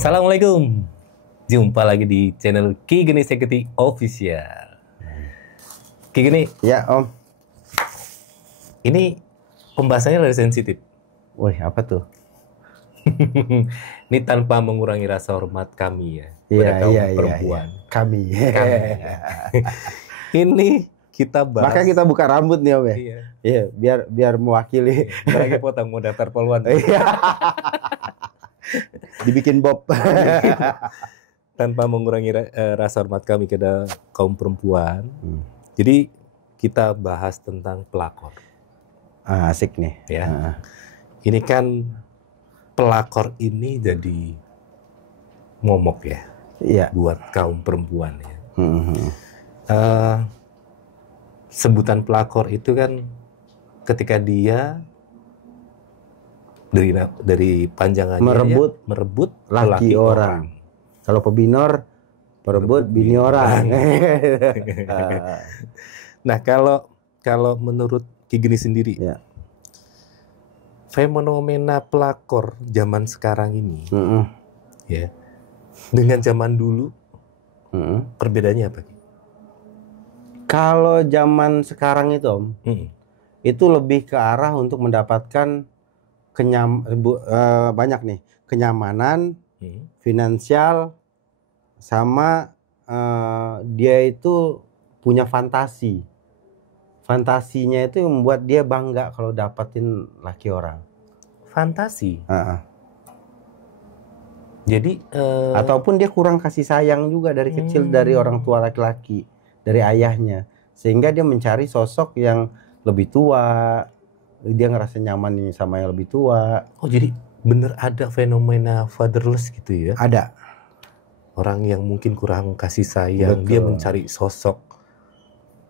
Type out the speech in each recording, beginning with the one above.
Assalamualaikum. Jumpa lagi di channel Ki Geni Sekti Official. Ki Geni, Ya Om. ini pembahasannya lebih sensitif. Wih, apa tuh? Ini tanpa mengurangi rasa hormat kami ya Iya, pada kaum iya, perempuan. iya. Kami. Ini kita bahas. Maka kita buka rambut nih Om ya. Iya. Iya, biar mewakili. Bentar lagi potong mau daftar poluan. Iya. Dibikin bob. Tanpa mengurangi rasa hormat kami kepada kaum perempuan. Jadi kita bahas tentang pelakor. Asik nih. Ya. Ini kan pelakor ini jadi momok ya. Iya. Buat kaum perempuan ya. Sebutan pelakor itu kan ketika dia dari panjangannya merebut laki orang. Kalau pebinor perebut bini orang. Nah, kalau menurut Ki Geni sendiri, Ya. fenomena pelakor zaman sekarang ini, ya, dengan zaman dulu, perbedaannya apa? Kalau zaman sekarang itu Om, itu lebih ke arah untuk mendapatkan banyak nih kenyamanan, finansial, sama dia itu punya fantasi. Fantasinya itu yang membuat dia bangga kalau dapatin laki orang. Fantasi. Jadi ataupun dia kurang kasih sayang juga dari kecil dari orang tua laki-laki, dari ayahnya, sehingga dia mencari sosok yang lebih tua. Dia ngerasa nyaman nih sama yang lebih tua. Oh, jadi bener ada fenomena fatherless gitu ya? Ada. Orang yang mungkin kurang kasih sayang. Betul. Dia mencari sosok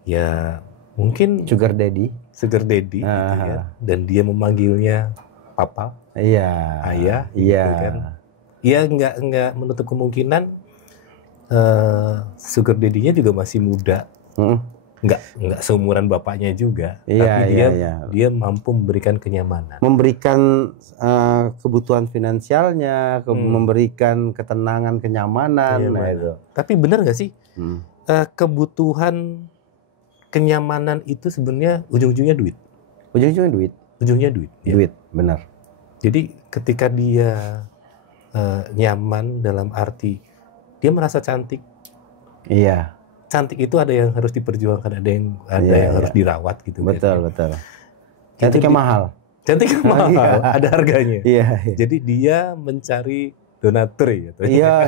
ya mungkin sugar daddy gitu ya. Dan dia memanggilnya papa, ayah, iya gitu kan. Iya, nggak menutup kemungkinan sugar daddy-nya juga masih muda. Nggak seumuran bapaknya juga, tapi dia mampu memberikan kenyamanan, memberikan kebutuhan finansialnya, memberikan ketenangan, kenyamanan. Itu. Tapi benar nggak sih kebutuhan kenyamanan itu sebenarnya ujung-ujungnya duit? Ujungnya duit. Duit, benar. Jadi ketika dia nyaman dalam arti dia merasa cantik. Iya. Cantik itu ada yang harus diperjuangkan, ada yang harus dirawat gitu. Betul. Cantiknya mahal. Cantiknya mahal, ada harganya. Iya. Jadi dia mencari donatur gitu. Iya,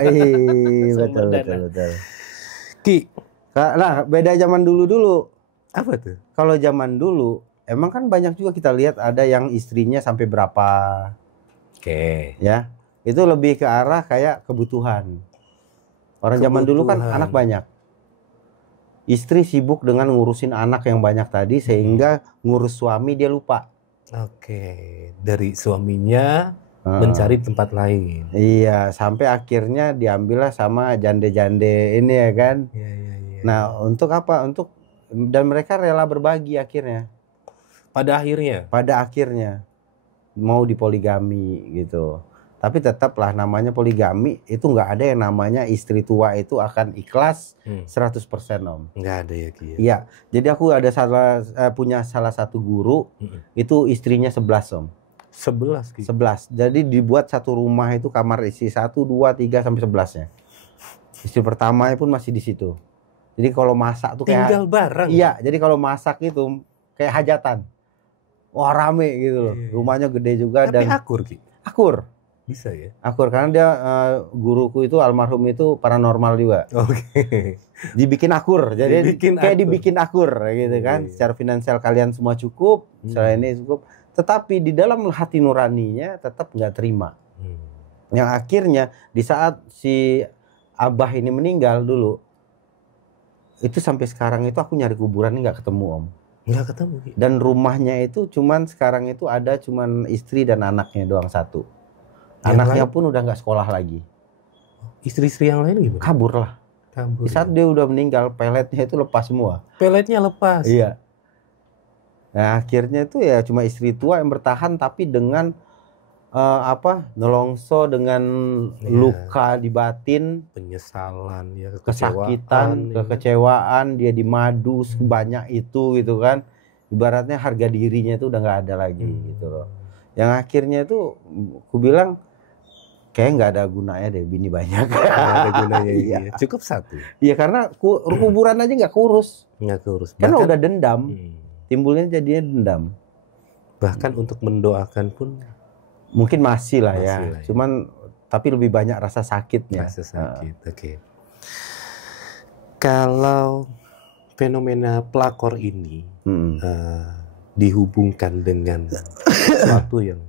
betul. Ki, nah beda zaman dulu. Apa tuh? Kalau zaman dulu, emang kan banyak juga kita lihat ada yang istrinya sampai berapa. Oke. Ya, itu lebih ke arah kayak kebutuhan. Orang zaman dulu kan anak banyak. Istri sibuk dengan ngurusin anak yang banyak tadi, sehingga ngurus suami dia lupa. Oke, dari suaminya mencari tempat lain. Iya, sampai akhirnya diambillah sama jande-jande ini ya kan. Iya. Nah, untuk apa? Dan mereka rela berbagi akhirnya. Pada akhirnya mau dipoligami gitu. Tapi tetaplah namanya poligami itu nggak ada yang namanya istri tua itu akan ikhlas 100% Om. Nggak ada ya Ki? Iya. Jadi aku ada punya salah satu guru itu istrinya 11 Om. 11 Ki? 11. Jadi dibuat satu rumah itu kamar isi 1, 2, 3 sampai 11-nya. Istri pertamanya pun masih di situ. Jadi kalau masak tuh kayak tinggal bareng. Iya. Jadi kalau masak itu kayak hajatan. Wah rame gitu loh. Rumahnya gede juga. Tapi dan akur Ki? Akur. Bisa ya? Akur karena dia guruku itu almarhum itu paranormal juga. Oke. Dibikin akur. Jadi dibikin akur gitu kan. Secara finansial kalian semua cukup, selain ini cukup. Tetapi di dalam hati nuraninya tetap nggak terima. Yang akhirnya di saat si abah ini meninggal dulu, itu sampai sekarang itu aku nyari kuburan nggak ketemu Om. Nggak ketemu. Dan rumahnya itu sekarang itu ada istri dan anaknya doang satu. Anaknya pun udah nggak sekolah lagi. Istri-istri yang lain gimana? Kabur lah. Di saat dia udah meninggal, peletnya itu lepas semua. Peletnya lepas? Iya. Nah akhirnya itu ya cuma istri tua yang bertahan, tapi dengan nelongso dengan luka di batin, penyesalan, ya, kesakitan, kekecewaan, dia dimadu sebanyak itu gitu kan. Ibaratnya harga dirinya itu udah nggak ada lagi gitu loh. Yang akhirnya itu aku bilang kayak nggak ada gunanya deh bini banyak. Nggak ada gunanya. Iya. Cukup satu. Iya, karena kuburan aja nggak kurus. Nggak kurus. Karena udah dendam. Timbulnya jadinya dendam. Bahkan untuk mendoakan pun mungkin masih lah ya. Cuman tapi lebih banyak rasa sakitnya. Rasa sakit. Oke. Kalau fenomena pelakor ini dihubungkan dengan sesuatu yang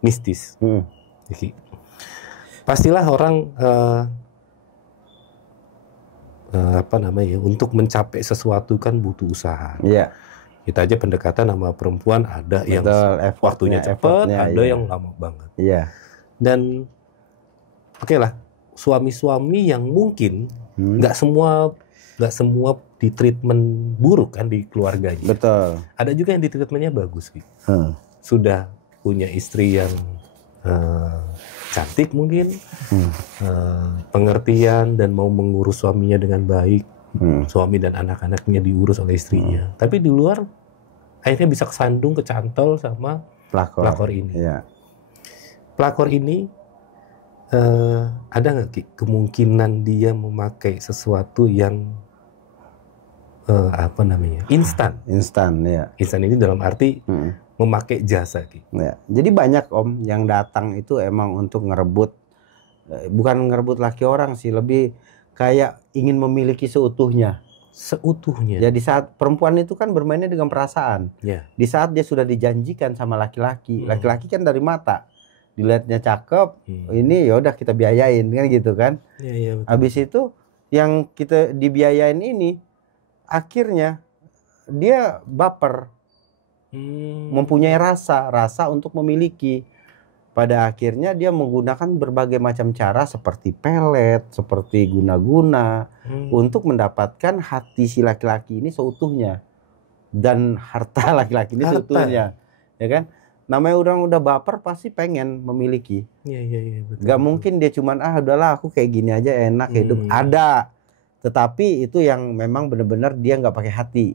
mistis, pastilah orang untuk mencapai sesuatu kan butuh usaha. Iya. Kita aja pendekatan sama perempuan ada yang waktunya cepat, ada yang lama banget. Iya. Dan oke lah, suami-suami yang mungkin nggak semua di treatment buruk kan di keluarganya. Betul. Ada juga yang di treatmentnya bagus gitu. Sudah punya istri yang cantik mungkin, pengertian dan mau mengurus suaminya dengan baik. Suami dan anak-anaknya diurus oleh istrinya. Tapi di luar akhirnya bisa kesandung, kecantol sama pelakor ini. Iya. Pelakor ini ada nggak kemungkinan dia memakai sesuatu yang instan? Instan ya. Instan ini dalam arti memakai jasa gitu. Ya. Jadi banyak Om yang datang itu emang untuk ngerebut, bukan ngerebut laki orang sih, lebih kayak ingin memiliki seutuhnya. Seutuhnya. Jadi saat perempuan itu kan bermainnya dengan perasaan. Yeah. Di saat dia sudah dijanjikan sama laki-laki, laki-laki kan dari mata, dilihatnya cakep, ini ya udah kita biayain kan gitu kan. Yeah, habis itu yang kita dibiayain ini, akhirnya dia baper, mempunyai rasa untuk memiliki. Pada akhirnya dia menggunakan berbagai macam cara seperti pelet, seperti guna-guna untuk mendapatkan hati si laki-laki ini seutuhnya dan harta laki-laki ini seutuhnya, ya kan? Namanya orang udah baper pasti pengen memiliki. Iya, betul. Gak mungkin dia cuman udahlah aku kayak gini aja enak hidup. Ada, tetapi itu yang memang benar-benar dia nggak pakai hati.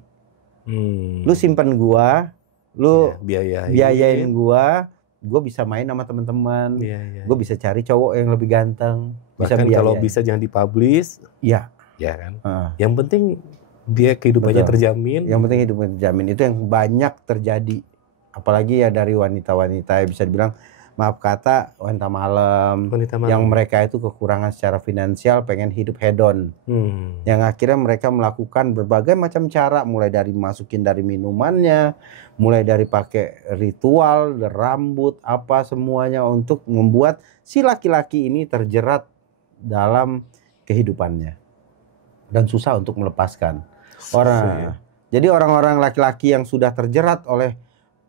Lu simpen gua, lu biayain gua. Gue bisa main sama teman-teman, gue bisa cari cowok yang lebih ganteng. Bahkan kalau bisa jangan dipublish, ya kan. Yang penting dia kehidupannya terjamin. Yang penting hidupnya terjamin, itu yang banyak terjadi. Apalagi ya dari wanita-wanita yang bisa dibilang maaf kata wanita malam. Yang mereka itu kekurangan secara finansial, pengen hidup hedon. Yang akhirnya mereka melakukan berbagai macam cara, mulai dari masukin dari minumannya, mulai dari pakai ritual, rambut, apa semuanya untuk membuat si laki-laki ini terjerat dalam kehidupannya dan susah untuk melepaskan. Jadi orang-orang laki-laki yang sudah terjerat oleh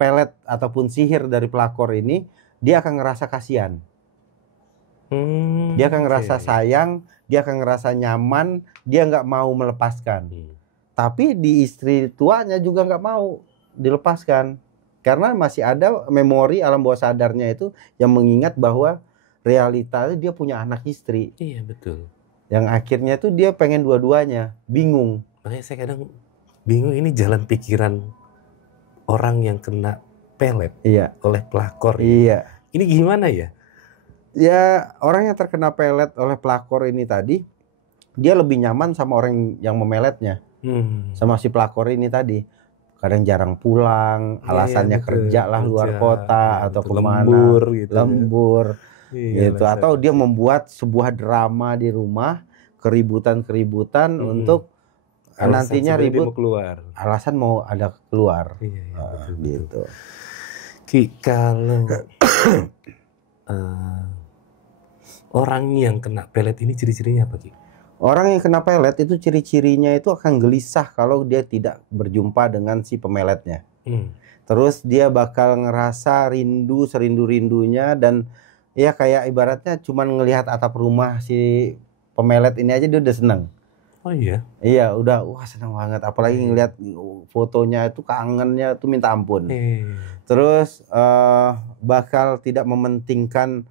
pelet ataupun sihir dari pelakor ini, dia akan ngerasa kasihan. Dia akan ngerasa sayang, dia akan ngerasa nyaman, dia nggak mau melepaskan. Tapi di istri tuanya juga nggak mau dilepaskan. Karena masih ada memori alam bawah sadarnya itu yang mengingat bahwa realitanya dia punya anak istri. Iya, betul. Yang akhirnya tuh dia pengen dua-duanya, bingung. Makanya saya kadang bingung ini jalan pikiran orang yang kena pelet oleh pelakor. Iya. Ini gimana ya? Ya, orang yang terkena pelet oleh pelakor ini tadi, dia lebih nyaman sama orang yang memeletnya. Sama si pelakor ini tadi. Kadang jarang pulang, alasannya kerja lah luar kota atau kemana. Lembur gitu. Atau dia membuat sebuah drama di rumah, keributan-keributan untuk nantinya ribut. Alasan mau ada keluar. Betul, gitu. Ki, kalau orang yang kena pelet ini ciri-cirinya apa, Ki? Orang yang kena pelet itu ciri-cirinya itu akan gelisah kalau dia tidak berjumpa dengan si pemeletnya. Terus dia bakal ngerasa rindu serindu-rindunya, dan ya kayak ibaratnya cuman ngelihat atap rumah si pemelet ini aja dia udah seneng. Oh iya? Iya, udah wah senang banget. Apalagi ngeliat fotonya itu kangennya tuh minta ampun. Terus bakal tidak mementingkan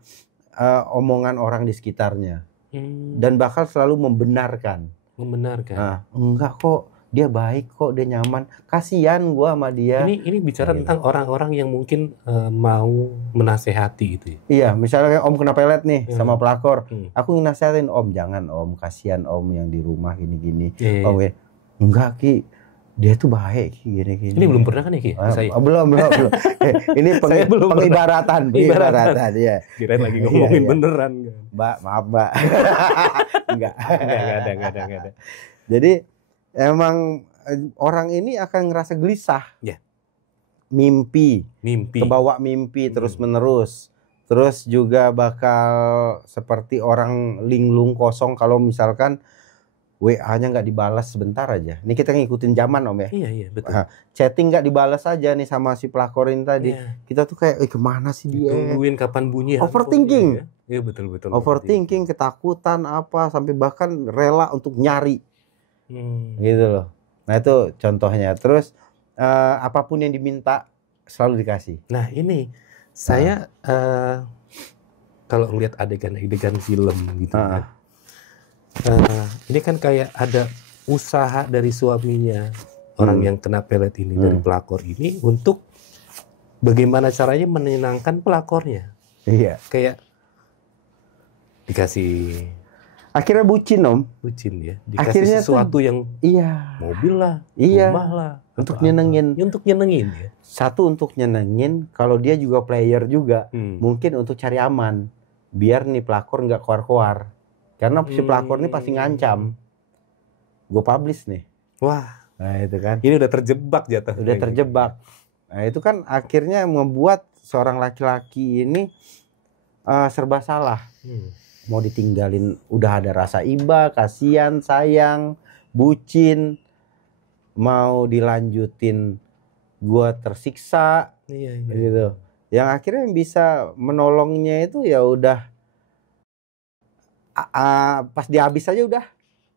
omongan orang di sekitarnya. Dan bakal selalu membenarkan. Nah, enggak kok, dia baik kok, dia nyaman. Kasihan gua sama dia. Ini bicara tentang orang-orang yang mungkin mau menasehati gitu ya. Iya, misalnya Om kena pelet nih sama pelakor. Aku nasihatin, Om jangan Om, kasihan Om yang di rumah gini-gini. Om enggak Ki, dia tuh baik gini-gini. Ini belum pernah kan ya Ki? Belum. Ini pengibaratan ya. Kirain lagi ngomongin beneran. Mbak, maaf Mbak. Enggak ada. Jadi emang orang ini akan ngerasa gelisah. Mimpi. Kebawa mimpi terus-menerus. Terus juga bakal seperti orang linglung kosong kalau misalkan WA-nya nggak dibalas sebentar aja. Ini kita ngikutin zaman Om ya. Iya betul. Chatting nggak dibalas aja nih sama si pelakorin tadi. Kita tuh kayak kemana sih dia? Tungguin kapan bunyi. Overthinking. Iya betul. Overthinking, ketakutan apa sampai bahkan rela untuk nyari. Gitu loh. Nah itu contohnya. Terus apapun yang diminta selalu dikasih. Nah ini saya kalau ngeliat adegan-adegan film gitu kan. Ini kan kayak ada usaha dari suaminya orang yang kena pelet ini dari pelakor ini untuk bagaimana caranya menyenangkan pelakornya. Iya. Kayak dikasih akhirnya bucin Om. Bucin ya. Dikasih akhirnya sesuatu yang mobil lah, rumah lah, untuk nyenengin. Untuk nyenengin ya. Satu untuk nyenengin, kalau dia juga player juga, mungkin untuk cari aman, biar nih pelakor nggak keluar-keluar. Karena si pelakor ini pasti ngancam, gue publish nih. Wah, nah itu kan. Ini udah terjebak jatuh. Udah terjebak. Nah itu kan akhirnya membuat seorang laki-laki ini serba salah. Mau ditinggalin, udah ada rasa iba, kasihan, sayang, bucin. Mau dilanjutin, gue tersiksa. Gitu. Yang akhirnya yang bisa menolongnya itu ya udah. Pas dia habis aja udah.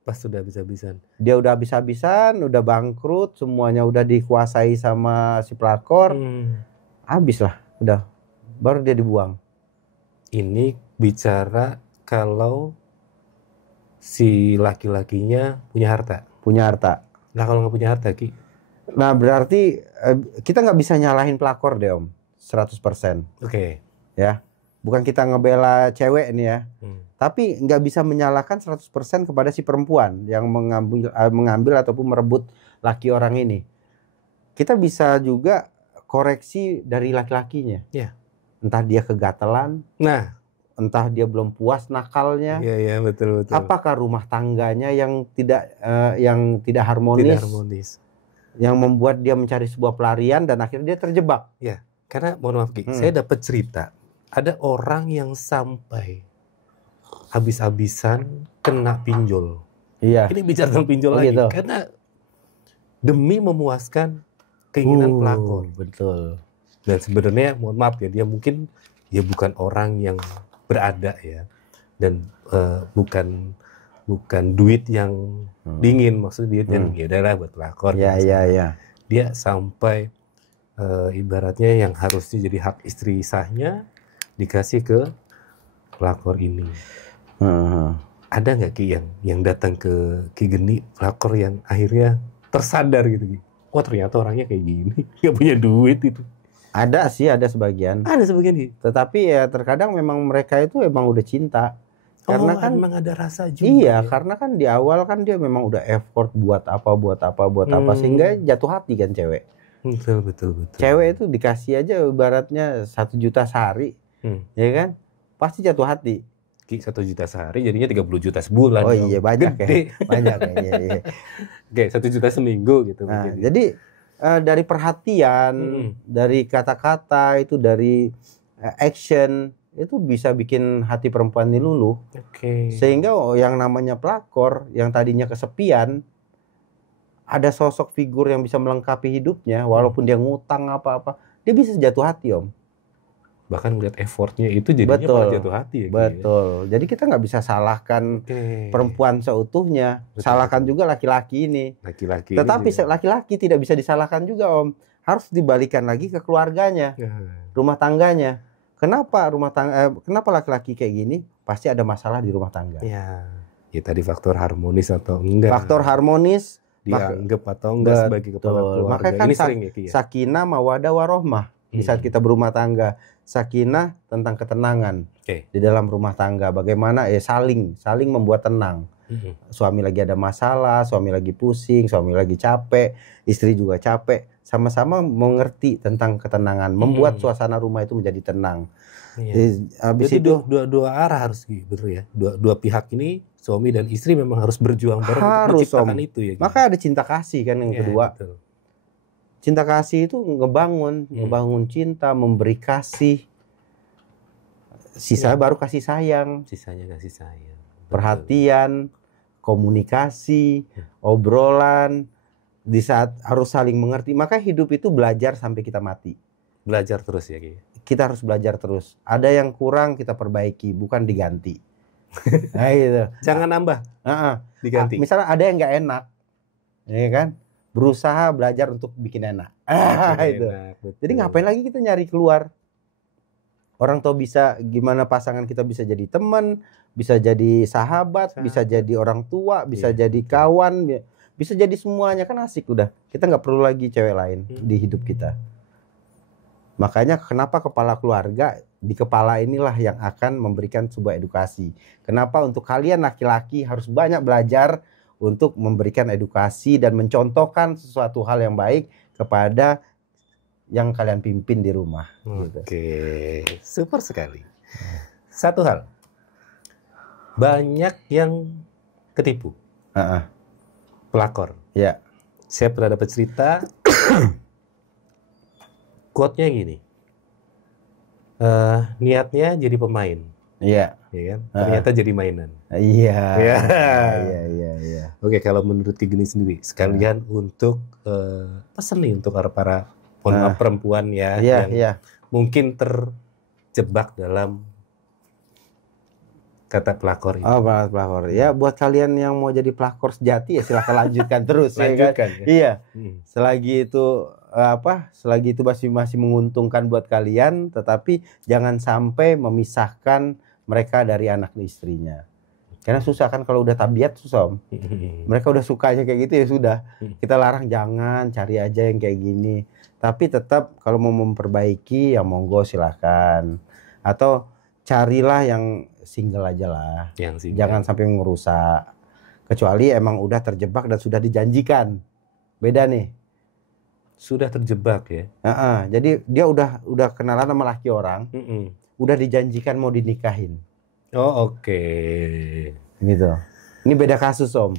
Pas sudah habis-habisan. Dia udah habis-habisan, udah bangkrut, semuanya udah dikuasai sama si pelakor. Habis lah, udah. Baru dia dibuang. Ini bicara kalau si laki-lakinya punya harta. Punya harta. Nah kalau nggak punya harta Ki? Nah berarti kita nggak bisa nyalahin pelakor deh Om. 100%. Oke. Ya. Bukan kita ngebela cewek nih ya. Tapi nggak bisa menyalahkan 100% kepada si perempuan yang mengambil ataupun merebut laki orang ini. Kita bisa juga koreksi dari laki-lakinya. Entah dia kegatelan. Entah dia belum puas nakalnya. Iya betul. Apakah rumah tangganya yang tidak harmonis. Tidak harmonis. Yang membuat dia mencari sebuah pelarian dan akhirnya dia terjebak. Ya, karena mohon maaf Ki, saya dapat cerita. Ada orang yang sampai habis-habisan kena pinjol. Iya. Ini bicara tentang pinjol lagi. Gitu. Karena demi memuaskan keinginan pelakor. Betul. Dan sebenarnya mohon maaf ya, dia mungkin bukan orang yang berada ya. Dan bukan duit yang dingin. Maksudnya duit yang ya udahlah buat pelakor. Iya. Dia sampai ibaratnya yang harusnya jadi hak istri sahnya dikasih ke pelakor ini. Ada nggak Ki yang datang ke Ki Geni pelakor yang akhirnya tersadar gitu Ki? Wah ternyata orangnya kayak gini, nggak punya duit itu. Ada sih, ada sebagian. Ada sebagian Ki. Tetapi ya terkadang memang mereka itu emang udah cinta. Karena kan memang ada rasa juga. Iya, karena kan di awal kan dia memang udah effort buat apa sehingga jatuh hati kan cewek. Betul. Cewek itu dikasih aja ibaratnya 1 juta sehari. Ya kan? Pasti jatuh hati. Ki 1 juta sehari jadinya 30 juta sebulan. Oh iya banyak gede. Ya. Banyak ya. Iya. Oke, 1 juta seminggu gitu. Nah, jadi dari perhatian, dari kata-kata itu, dari action itu bisa bikin hati perempuan ini luluh. Sehingga yang namanya pelakor yang tadinya kesepian, ada sosok figur yang bisa melengkapi hidupnya walaupun dia ngutang apa-apa, dia bisa jatuh hati Om. bahkan ngeliat effortnya itu jadinya malah jatuh hati ya. Betul. Jadi kita nggak bisa salahkan perempuan seutuhnya, salahkan juga laki-laki ini. Tetapi laki-laki tidak bisa disalahkan juga Om, harus dibalikan lagi ke keluarganya, rumah tangganya. Kenapa kenapa laki-laki kayak gini? Pasti ada masalah di rumah tangga. Ya tadi faktor harmonis atau enggak. Faktor harmonis dianggap atau enggak sebagai kepala keluarga. Makanya kan ini sering ya, sakinah, mawadah, warohmah di saat kita berumah tangga. Sakinah tentang ketenangan di dalam rumah tangga. Bagaimana saling membuat tenang. Suami lagi ada masalah, suami lagi pusing, suami lagi capek, istri juga capek. Sama-sama mengerti tentang ketenangan, membuat suasana rumah itu menjadi tenang. Habis itu dua arah harus betul ya. Dua pihak ini, suami dan istri memang harus berjuang bareng untuk menciptakan itu ya. Maka ada cinta kasih kan yang kedua. Betul. Cinta kasih itu ngebangun cinta, memberi kasih. Sisa baru kasih sayang. Sisanya kasih sayang. Perhatian, komunikasi, obrolan. Di saat harus saling mengerti. Maka hidup itu belajar sampai kita mati. Belajar terus ya Ki. Kita harus belajar terus. Ada yang kurang kita perbaiki, bukan diganti. Nah gitu. Jangan nambah. Diganti. Misalnya ada yang nggak enak, ya kan? Berusaha belajar untuk bikin enak. Itu. Jadi ngapain lagi kita nyari keluar? Orang tahu bisa gimana pasangan kita bisa jadi teman, bisa jadi sahabat, bisa jadi orang tua, bisa jadi kawan, bisa jadi semuanya, kan asik udah. Kita nggak perlu lagi cewek lain di hidup kita. Makanya kenapa kepala keluarga, di kepala inilah yang akan memberikan sebuah edukasi. Kenapa untuk kalian laki-laki harus banyak belajar untuk memberikan edukasi dan mencontohkan sesuatu hal yang baik kepada yang kalian pimpin di rumah. Oke, super sekali. Satu hal, banyak yang ketipu, pelakor. Ya, saya pernah dapat cerita, quote-nya gini, niatnya jadi pemain. Iya. Ya kan? Ternyata jadi mainan. Iya. Oke, kalau menurut Ki Geni sendiri, sekalian untuk pesan nih untuk para perempuan ya, yang mungkin terjebak dalam kata pelakor ini. Oh, pelakor. Ya, buat kalian yang mau jadi pelakor sejati ya silahkan lanjutkan terus. Lanjutkan. Ya kan? Iya. Selagi itu masih menguntungkan buat kalian, tetapi jangan sampai memisahkan mereka dari anak istrinya. Karena susah kan kalau udah tabiat susah Om. Mereka udah sukanya kayak gitu ya sudah. Kita larang jangan, cari aja yang kayak gini. Tapi tetap kalau mau memperbaiki ya monggo silahkan. Atau carilah yang single aja lah. Jangan sampai ngerusak. Kecuali emang udah terjebak dan sudah dijanjikan. Beda nih. Sudah terjebak ya. Jadi dia udah kenalan sama laki orang. Udah dijanjikan mau dinikahin. Oh oke. Gitu. Ini beda kasus Om.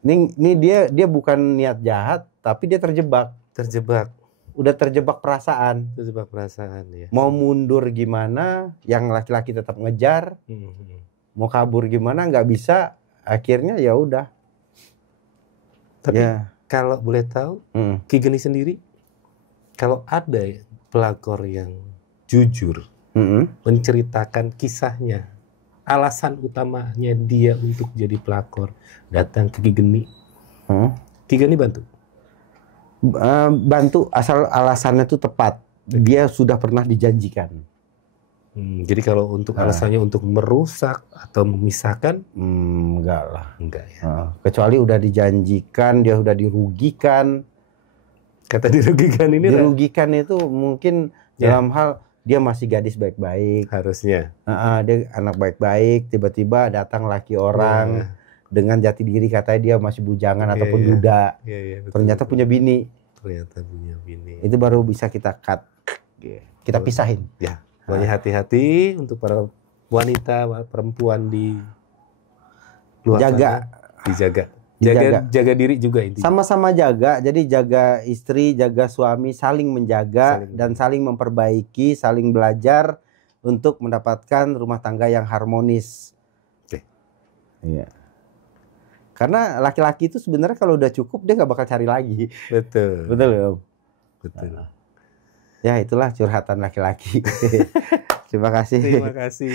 Ini dia bukan niat jahat, tapi dia terjebak. Udah terjebak perasaan. Ya. Mau mundur gimana, yang laki-laki tetap ngejar. Mau kabur gimana nggak bisa. Akhirnya ya udah. Tapi kalau boleh tahu, Ki Geni sendiri, kalau ada pelakor yang jujur menceritakan kisahnya, alasan utamanya dia untuk jadi pelakor, datang ke Ki Geni, Ki Geni bantu asal alasannya itu tepat, dia sudah pernah dijanjikan. Jadi kalau untuk alasannya untuk merusak atau memisahkan, enggak lah, ya. Kecuali udah dijanjikan, dia udah dirugikan. Kata dirugikan ini dirugikan itu mungkin dalam hal dia masih gadis baik-baik. Harusnya. Dia anak baik-baik, tiba-tiba datang laki orang dengan jati diri katanya dia masih bujangan ataupun duda. Ternyata punya bini. Itu baru bisa kita cut. Kita pisahin. Ya. Pokoknya hati-hati untuk para wanita, perempuan di luar sana. Jaga diri juga intinya. Sama-sama jaga, jadi jaga istri, jaga suami, saling menjaga dan saling memperbaiki, saling belajar untuk mendapatkan rumah tangga yang harmonis. Iya. Karena laki-laki itu sebenarnya kalau udah cukup dia nggak bakal cari lagi. Betul. Betul ya Om? Betul. Ya itulah curhatan laki-laki. Terima kasih. Terima kasih.